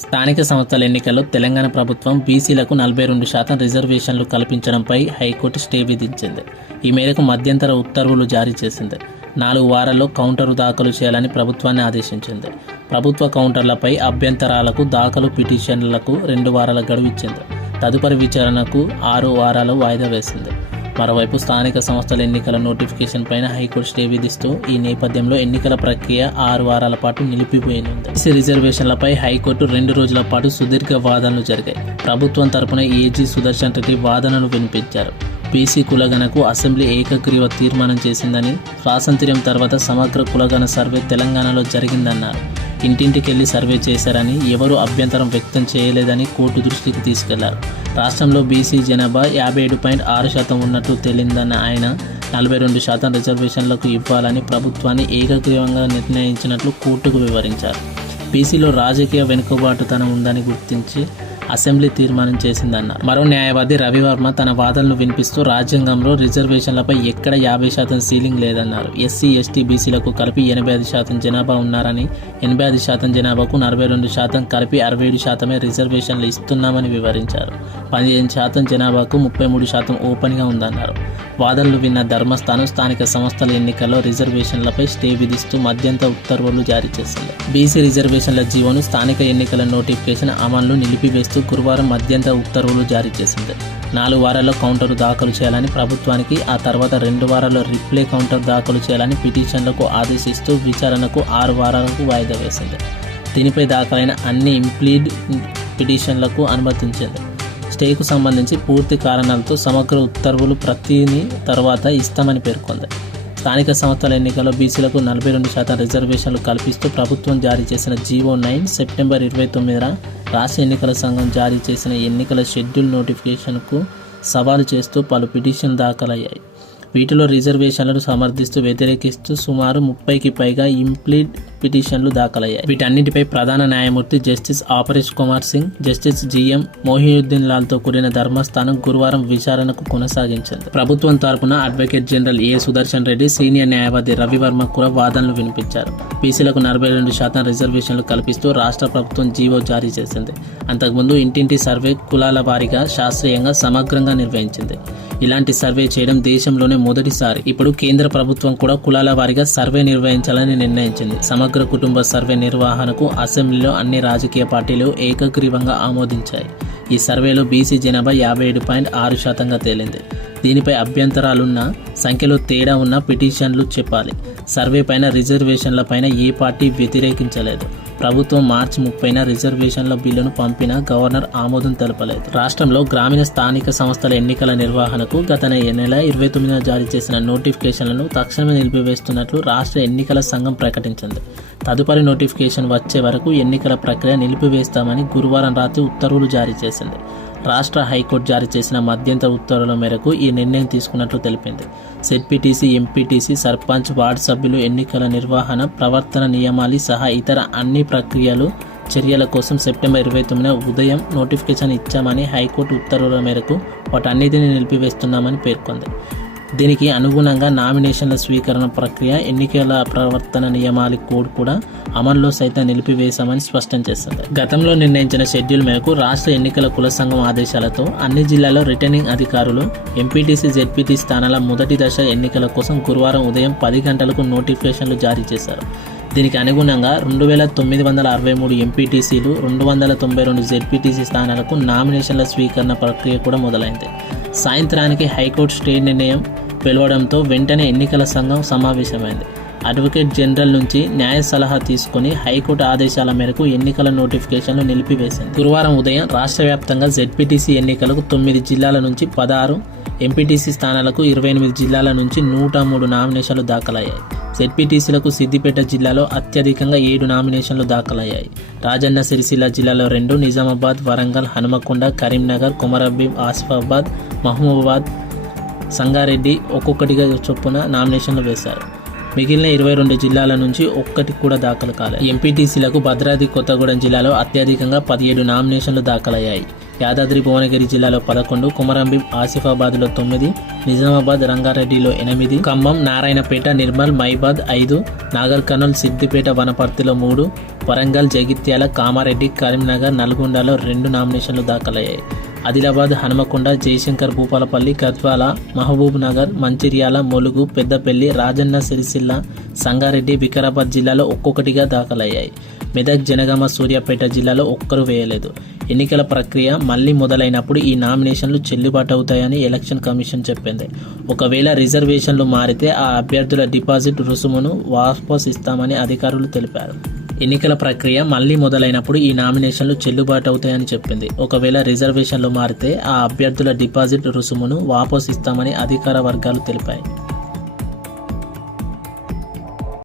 స్థానిక సంస్థల ఎన్నికల్లో తెలంగాణ ప్రభుత్వం బీసీలకు 42% రిజర్వేషన్లు కల్పించడంపై హైకోర్టు స్టే విధించింది. ఈ మేరకు మధ్యంతర ఉత్తర్వులు జారీ చేసింది. 4 వారాల్లో కౌంటరు దాఖలు చేయాలని ప్రభుత్వాన్ని ఆదేశించింది. ప్రభుత్వ కౌంటర్లపై అభ్యంతరాలకు దాఖలు పిటిషన్లకు 2 వారాల గడువు ఇచ్చింది. తదుపరి విచారణకు 6 వారాలు వాయిదా వేసింది. మరోవైపు స్థానిక సంస్థల ఎన్నికల నోటిఫికేషన్ పైన హైకోర్టు స్టే విధిస్తూ ఈ నేపథ్యంలో ఎన్నికల ప్రక్రియ 6 వారాల పాటు నిలిపిపోయింది. బీసీ రిజర్వేషన్లపై హైకోర్టు 2 రోజుల పాటు సుదీర్ఘ వాదనలు జరిగాయి. ప్రభుత్వం తరపున ఏజీ సుదర్శన్ రెడ్డి వాదనలు వినిపించారు. బీసీ కులగణకు అసెంబ్లీ ఏకగ్రీవ తీర్మానం చేసిందని, స్వాతంత్ర్యం తర్వాత సమగ్ర కులగణ సర్వే తెలంగాణలో జరిగిందన్నారు. ఇంటింటికెళ్లి సర్వే చేశారని, ఎవరూ అభ్యంతరం వ్యక్తం చేయలేదని కోర్టు దృష్టికి తీసుకెళ్లారు. రాష్ట్రంలో బీసీ జనాభా 57.6% ఉన్నట్లు తేలిందన్న ఆయన 42% రిజర్వేషన్లకు ఇవ్వాలని ప్రభుత్వాన్ని ఏకగ్రీవంగా నిర్ణయించినట్లు కోర్టుకు వివరించారు. బీసీలో రాజకీయ వెనుకబాటుతనం ఉందని గుర్తించి అసెంబ్లీ తీర్మానం చేసిందన్నారు. మరో న్యాయవాది రవివర్మ తన వాదనలు వినిపిస్తూ రాజ్యాంగంలో రిజర్వేషన్లపై ఎక్కడ 50% సీలింగ్ లేదన్నారు. ఎస్సీ, ఎస్టీ, బీసీలకు కలిపి 85% జనాభా ఉన్నారని, 85% జనాభాకు 42% కలిపి 67% రిజర్వేషన్లు ఇస్తున్నామని వివరించారు. 15% జనాభాకు 33% ఓపెన్గా ఉందన్నారు. వాదనలు విన్న ధర్మస్థానం స్థానిక సంస్థల ఎన్నికల్లో రిజర్వేషన్లపై స్టే విధిస్తూ మధ్యంతర ఉత్తర్వులు జారీ చేసింది. బీసీ రిజర్వేషన్ల జీవోను స్థానిక ఎన్నికల నోటిఫికేషన్ అమలును నిలిపివేస్తూ గురువారం మధ్యంతర ఉత్తర్వులు జారీ చేసింది. 4 వారాల్లో కౌంటరు దాఖలు చేయాలని ప్రభుత్వానికి, ఆ తర్వాత 2 వారాల్లో రిప్లే కౌంటర్ దాఖలు చేయాలని పిటిషన్లకు ఆదేశిస్తూ విచారణకు 6 వారాలకు వాయిదా వేసింది. దీనిపై దాఖలైన అన్ని ఇంప్లీడ్ పిటిషన్లకు అనుమతించింది. స్టేకు సంబంధించి పూర్తి కారణాలతో సమగ్ర ఉత్తర్వులు ప్రతిని తర్వాత ఇస్తామని పేర్కొంది. స్థానిక సంస్థల ఎన్నికల్లో బీసీలకు 42% రిజర్వేషన్లు కల్పిస్తూ ప్రభుత్వం జారీ చేసిన జీవో-9 సెప్టెంబర్ 29న రాష్ట్ర ఎన్నికల సంఘం జారీ చేసిన ఎన్నికల షెడ్యూల్ నోటిఫికేషన్కు సవాలు చేస్తూ పలు పిటిషన్లు దాఖలయ్యాయి. వీటిలో రిజర్వేషన్లను సమర్థిస్తూ వ్యతిరేకిస్తూ సుమారు 30కి పైగా ఇంప్లీడ్ పిటిషన్లు దాఖలయ్యాయి. వీటన్నిటిపై ప్రధాన న్యాయమూర్తి justice Aparesh Kumar Singh, justice GM Mohiuddin లాల్తో కూడిన ధర్మస్థానం గురువారం విచారణకు కొనసాగించింది. ప్రభుత్వం తరపున advocate general A Sudarshan Reddy, senior న్యాయవాది రవివర్మ కూడా వాదనలు వినిపించారు. బీసీలకు 42% రిజర్వేషన్లు కల్పిస్తూ రాష్ట్ర ప్రభుత్వం జీవో జారీ చేసింది. అంతకుముందు ఇంటింటి సర్వే కులాల వారీగా శాస్త్రీయంగా సమగ్రంగా నిర్వహించింది. ఇలాంటి సర్వే చేయడం దేశంలోనే మొదటిసారి. ఇప్పుడు కేంద్ర ప్రభుత్వం కూడా కులాల వారీగా సర్వే నిర్వహించాలని నిర్ణయించింది. సమగ్ర కుటుంబ సర్వే నిర్వహణకు అసెంబ్లీలో అన్ని రాజకీయ పార్టీలు ఏకగ్రీవంగా ఆమోదించాయి. ఈ సర్వేలో బీసీ జనాభా 57.6%గా తేలింది. దీనిపై అభ్యంతరాలున్న, సంఖ్యలో తేడా ఉన్న పిటిషన్లు చెప్పాలి. సర్వే పైన, రిజర్వేషన్లపైన ఏ పార్టీ వ్యతిరేకించలేదు. ప్రభుత్వం మార్చి 30న రిజర్వేషన్ల బిల్లును పంపినా గవర్నర్ ఆమోదం తెలపలేదు. రాష్ట్రంలో గ్రామీణ స్థానిక సంస్థల ఎన్నికల నిర్వహణకు గత నెల 29న జారీ చేసిన నోటిఫికేషన్లను తక్షణమే నిలిపివేస్తున్నట్లు రాష్ట్ర ఎన్నికల సంఘం ప్రకటించింది. తదుపరి నోటిఫికేషన్ వచ్చే వరకు ఎన్నికల ప్రక్రియ నిలిపివేస్తామని గురువారం రాత్రి ఉత్తర్వులు జారీ చేసింది. రాష్ట్ర హైకోర్టు జారీ చేసిన మధ్యంతర ఉత్తర్వుల మేరకు ఈ నిర్ణయం తీసుకున్నట్లు తెలిపింది. జెడ్పీటీసీ, ఎంపీటీసీ, సర్పంచ్, వార్డు సభ్యులు ఎన్నికల నిర్వహణ, ప్రవర్తన నియమాలు సహా ఇతర అన్ని ప్రక్రియలు, చర్యల కోసం సెప్టెంబర్ 29న ఉదయం నోటిఫికేషన్ ఇచ్చామని, హైకోర్టు ఉత్తర్వుల మేరకు వాటన్నిటిని నిలిపివేస్తున్నామని పేర్కొంది. దీనికి అనుగుణంగా నామినేషన్ల స్వీకరణ ప్రక్రియ, ఎన్నికల ప్రవర్తన నియమాల కోడ్ కూడా అమల్లో సైతం నిలిపివేశామని స్పష్టం చేస్తుంది. గతంలో నిర్ణయించిన షెడ్యూల్ మేరకు రాష్ట్ర ఎన్నికల కుల సంఘం ఆదేశాలతో అన్ని జిల్లాల్లో రిటర్నింగ్ అధికారులు ఎంపీటీసీ, జెడ్పీటీ స్థానాల మొదటి దశ ఎన్నికల కోసం గురువారం ఉదయం 10 గంటలకు నోటిఫికేషన్లు జారీ చేశారు. దీనికి అనుగుణంగా 2963 ఎంపీటీసీలు, 292 జెడ్పీటీసీ స్థానాలకు నామినేషన్ల స్వీకరణ ప్రక్రియ కూడా మొదలైంది. సాయంత్రానికి హైకోర్టు స్టే నిర్ణయం వెలువడంతో వెంటనే ఎన్నికల సంఘం సమావేశమైంది. అడ్వకేట్ జనరల్ నుంచి న్యాయ సలహా తీసుకుని హైకోర్టు ఆదేశాల మేరకు ఎన్నికల నోటిఫికేషన్లు నిలిపివేసింది. గురువారం ఉదయం రాష్ట్ర వ్యాప్తంగా జెడ్పీటీసీ ఎన్నికలకు 9 జిల్లాల నుంచి 16, ఎంపీటీసీ స్థానాలకు 28 జిల్లాల నుంచి 103 నామినేషన్లు దాఖలయ్యాయి. జెడ్పీటీసీలకు సిద్దిపేట జిల్లాలో అత్యధికంగా 7 నామినేషన్లు దాఖలయ్యాయి. రాజన్న సిరిసిల్ల జిల్లాలో 2, నిజామాబాద్, వరంగల్, హనుమకొండ, కరీంనగర్, కొమరభీం, ఆసిఫాబాద్, మహబూబాబాద్, సంగారెడ్డి ఒక్కొక్కటిగా చొప్పున నామినేషన్లు వేశారు. మిగిలిన 22 జిల్లాల నుంచి ఒక్కటి కూడా దాఖలు కాలేదు. ఎంపీటీసీలకు భద్రాద్రి కొత్తగూడెం జిల్లాలో అత్యధికంగా 17 నామినేషన్లు దాఖలయ్యాయి. యాదాద్రి భువనగిరి జిల్లాలో 11, కుమరంభీం ఆసిఫాబాద్లో 9, నిజామాబాద్ రంగారెడ్డిలో 8, ఖమ్మం నారాయణపేట నిర్మల్ మైబాద్ 5, నాగర్ కర్నూల్ సిద్దిపేట వనపర్తిలో 3, వరంగల్ జగిత్యాల కామారెడ్డి కరీంనగర్ నల్గొండలో 2 నామినేషన్లు దాఖలయ్యాయి. ఆదిలాబాద్ హనుమకొండ జయశంకర్ భూపాలపల్లి గద్వాల మహబూబ్ నగర్ మంచిర్యాల ములుగు పెద్దపల్లి రాజన్న సిరిసిల్ల సంగారెడ్డి వికారాబాద్ జిల్లాలో ఒక్కొక్కటిగా దాఖలయ్యాయి. మెదక్ జనగామ సూర్యాపేట జిల్లాలో ఒక్కరు వేయలేదు. ఎన్నికల ప్రక్రియ మళ్లీ మొదలైనప్పుడు ఈ నామినేషన్లు చెల్లుబాటు అవుతాయని ఎలక్షన్ కమిషన్ చెప్పింది. ఒకవేళ రిజర్వేషన్లు మారితే ఆ అభ్యర్థుల డిపాజిట్ రుసుమును వాపస్ ఇస్తామని అధికారులు తెలిపారు. ఎన్నికల ప్రక్రియ మళ్లీ మొదలైనప్పుడు ఈ నామినేషన్లు చెల్లుబాటు అవుతాయని చెప్పింది. ఒకవేళ రిజర్వేషన్లు మారితే ఆ అభ్యర్థుల డిపాజిట్ రుసుమును వాపస్ ఇస్తామని అధికార వర్గాలు తెలిపాయి.